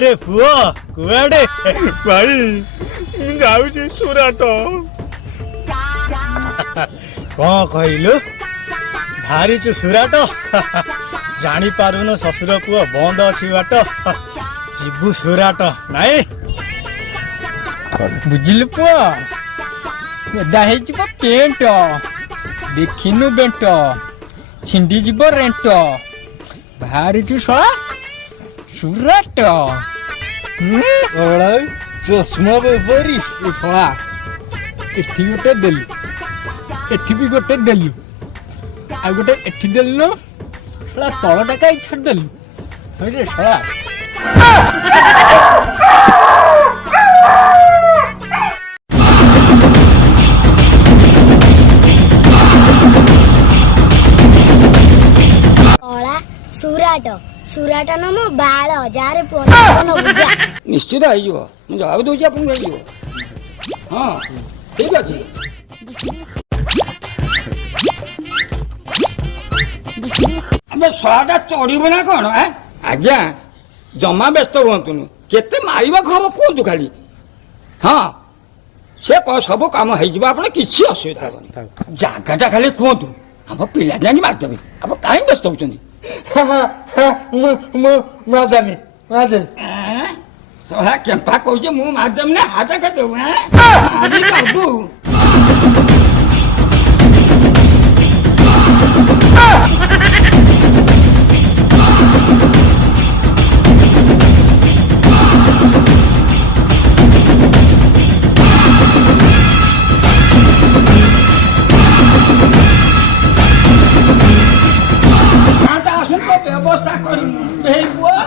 रे पुओ कुआडे भाई जाऊँ सुराट कौन कहलु भारी छु सुराट जानी पारुनु ससुर पुओ बंद अछि बाट जीबु सुराट नाई बुझिलु पुओ ओदा हे जीव पेंट देखिनु बेंट छिंडी जीव रेंट भारी छु सळा सुराट ओळा चश्मा बेपरी सळा एठी गोटे देलु एठी भी गोटे देलु आ गोटे एठी देलु सळा तळटा काई छाड़ देलु अरे सळा सुराट सुराट न मो बाळ जारे पोन बुझा निश्चित आइजो मु जवाब दोची आपन आइजो हां ठीक अछि हमें साडा चढ़ीब ना कौन है आज्ञा जमा व्यस्त रुहतुनु केते मारिबा खबर कोंतु खाली हाँ से क सब काम हो जिबा आपन किछि असुविधा हेबनी जागाटा खाली कोंतु हम पिला जानी मारतबे आप काहे व्यस्त होचंदी मादामी मादल सोहा केंपा कहजे मु मारदम ना हाता कतो हैं आदि करदू व्यवस्था करी भेई बुआ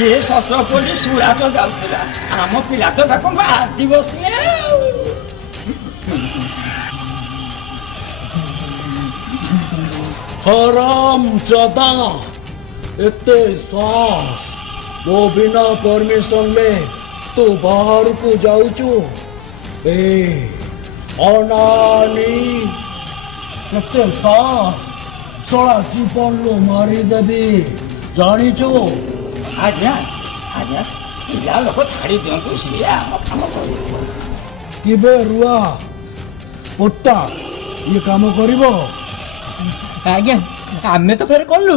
ये ससुर पुली सुराट जाऊला आम पिला तो ताको मारी बसले हराम चौदा एते सास वो बिना परमिशन ले तू बाहर को जाऊचु ए अनानी एते सास सोला जीवन लो मारी देबी जानिचु आज्ञा आज्ञा पिला लोक छाड़ी दियंतु से आम काम करियो किबे रुआ पोता ये काम करिवो आज्ञा आमे तो फेर कलु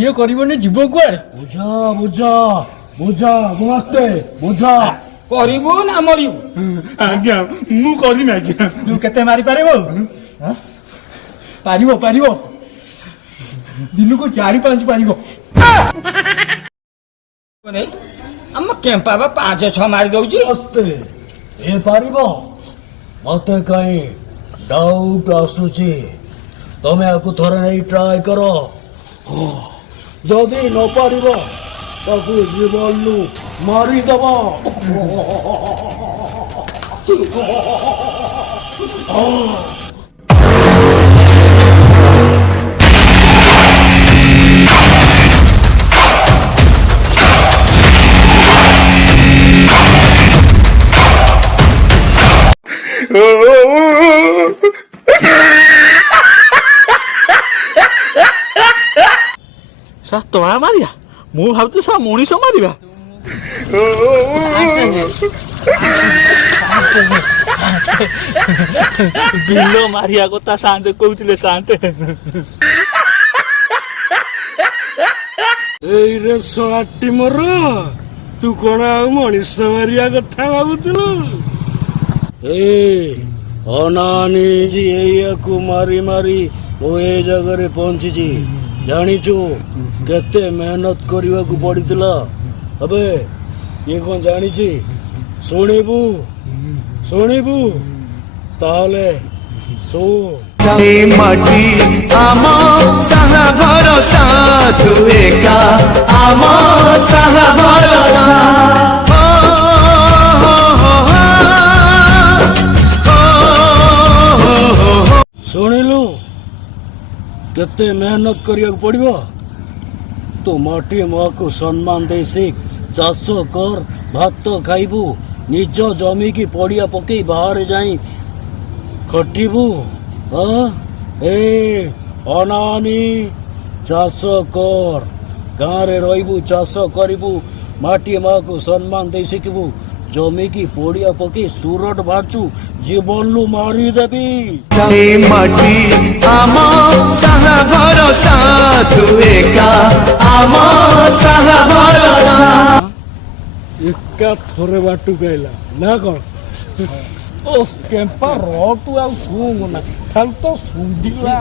ये करिवने जीव कुआडे बुझा बुझा बुझा मस्ते बुझा करिवो ना मरिवो आज्ञा मु करिम आज्ञा तू केते मारी पारिबो पारिबो पारिबो दिन को 4-5 पारिबो नहीं हम केंपा बा 5-6 मारी दउची मस्ते ए पारिबो मते काई डाउट आसुची तमे आकु थरे नहीं ट्राई करो जदि न पारिबो ताकु जीवनु मारी दबा सा तोड़ा मारिया मु भाबछु सा मनीष मारिबा बिल्लो मारिया कोता शांत कहउतिले शांत एई रे सोलाटी मोर तू कोन मनीष मारिया कथा भाबुतलु ए अनानी जी एया को मारी मारी वो ए जगह रे पहुंची जी ଜାଣିଛୁ କେତେ ମେହନତ କରିବାକୁ ପଡ଼ିଥିଲା। ଏବେ ଇଏ କ'ଣ ଜାଣିଛି? ଶୁଣିବୁ ଶୁଣିବୁ ତାହେଲେ ଶୁଣ। ଏ ମାଟି ଆମ ସାହା ଭରସା, ତୁ ଏକା ଆମ ସାହା ଭରସା। ଶୁଣିଲୁ କେତେ ମେହନତ କରିବାକୁ ପଡ଼ିବ। ତୁ ମାଟି ମାଆକୁ ସମ୍ମାନ ଦେଇ ଶିଖ, ଚାଷ କର, ଭାତ ଖାଇବୁ, ନିଜ ଜମିକି ପଡ଼ିଆ ପକେଇ ବାହାରେ ଯାଇ ଖଟିବୁ। ଏ ଅନାନି ଚାଷ କର, ଗାଁରେ ରହିବୁ, ଚାଷ କରିବୁ, ମାଟି ମାଆକୁ ସମ୍ମାନ ଦେଇ ଶିଖିବୁ। ଜମିକି ପଡ଼ିଆ ପକେଇ ସୁରଟ ବାହାରୁଛୁ, ଜୀବନରୁ ମାରିଦେବି। ଏ ମାଟି ଆମ ସାହା ଭରସା, ତୁ ଏକା ଆମ ସାହା ଭରସା। ଏକା ଥରେ ବାଟୁ କହିଲା ନା କ'ଣ? ଓ କେମ୍ପା ର ତୁ ଆଉ ଶୁଣୁ ନା, ଖାଲି ତ ଶୁଣିଲା।